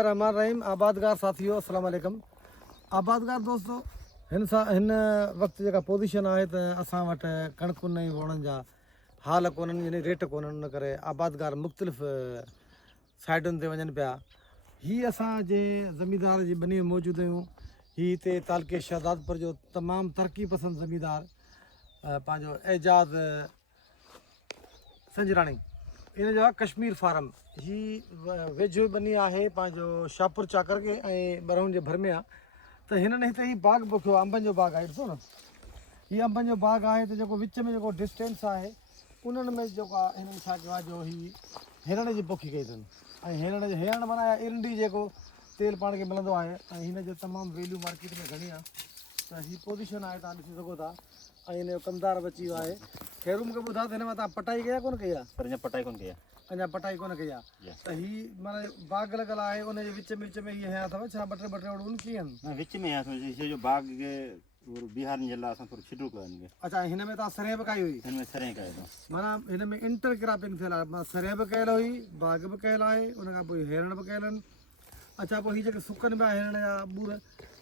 बिस्मिल्लाहिर्रहमानिर्रहीम। आबादगार साथियों अस्सलाम वालेकुम। आबादगार दोस्तों, हिन वक़्तु जेका पोज़ीशन आहे त असां वटि कणकुनि ऐं वणनि जा हाल कोन्हनि, यानी रेट कोन्हनि, उन करे आबादगार मुख़्तलिफ़ साइडुनि ते वञनि पिया। हीअ असांजे ज़मींदार जी बनी में मौजूदु आहियूं। हीअ हिते तालके शहदादपुर जो तमामु तरक़ी पसंदि ज़मींदार पंहिंजो एजाज़ संजराणी, इन जो आहे कश्मीर फार्म। ही वेझो बनी आहे पंहिंजो शाहपुर चाकर के ऐं बरहुनि जे भर में आहे। त हिननि हिते ही बाग़ पोखियो आहे, अंबनि जो बाग़ आहे। ॾिसो न, हीअ अंबनि जो बाग़ आहे। त जेको विच में जेको डिस्टेंस आहे उन्हनि में जेको आहे हिननि छा कयो आहे, जो ही हिरण जी पोखी कई अथनि। ऐं हिरण माना इरंडी जेको तेल पाण खे मिलंदो आहे, ऐं हिन जो तमामु वैल्यू मार्केट में घणी आहे। त हीअ पोज़ीशन आहे, तव्हां ॾिसी सघो था। ऐं हिन जो कमदार बि अची वियो आहे। ख़ैर मूंखे ॿुधायो त हिन में तव्हां पटाई कई आहे कोन कई आहे? पर अञा पटाई कोन कई आहे। अञा पटाई कोन कई आहे। त हीअ माना बाग़ लॻल आहे, उनजे विच में हीअ हया अथव छा ॿ टे वण कीअं आहिनि? न विच में आहे जो बाग़ खे बिहार जे लाइ असां थोरो छिटो कयो हिनखे। अच्छा, हिन में तव्हां सरेह बि कई हुई? हिन में सरेह कयो अथऊं। माना हिन में इंटर क्रॉपिंग थियल आहे, माना सरेह बि कयल हुई, बाग़ बि कयल आहे, उन खां पोइ हिरण बि कयल आहिनि। अच्छा, पोइ हीअ जेके सुकनि पिया हिरण जा ॿूर,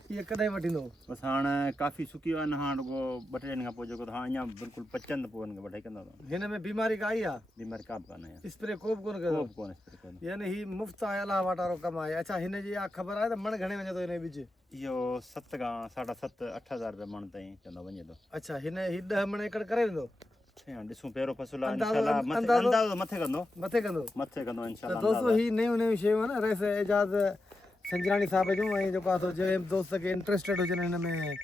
इहे कॾहिं वठींदो? बसि हाणे काफ़ी सुकी वियो आहे। हाणे रुॻो 2-3 ॾींहंनि खां पोइ जेको हाणे अञा बिल्कुलु पचनि त पोइ हिनखे वढाई कंदा अथऊं। हिन में बीमारी का आई आहे? बीमारी का बि कान्हे, स्प्रे को बि कोन कयो? कोन स्प्रे कोन। यानी ही मुफ़्त आहे, अलाह वटि वारो कमु आहे। अच्छा, हिन जी ख़बर आहे त मण घणे वञे थो हिन ॿिज? इहो 7 खां 7.5-8 हज़ार रुपया मण ताईं चवंदा वञे थो। अच्छा, हीअ 10 मण एकड़ करे वेंदो? ॾिसूं पहिरियों फ़सुलु आहे, अंदाज़ो मथे कंदो इंशाल्लाह। दोस्तों, ही नयूं शयूं आहिनि रईस एजाज़ संजराणी साहिब जूं। ऐं जेको आहे जंहिं दोस्त खे इंट्रस्टेड हुजनि हिन में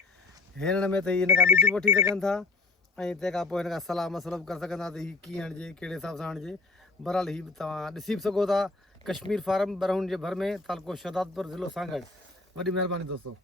हिरण में, त हिन खां ॿिज वठी सघनि था। ऐं तंहिंखां पोइ हिन खां सलाह मसलबु करे सघंदा त हीअ कीअं हणिजे, कहिड़े हिसाब सां हणिजे। बहरहाल हीअ तव्हां ॾिसी बि सघो था। कश्मीर फार्म बरहुनि जे भर में, तालको शहदादपुर, ज़िलो सागड़। वॾी महिरबानी दोस्तों।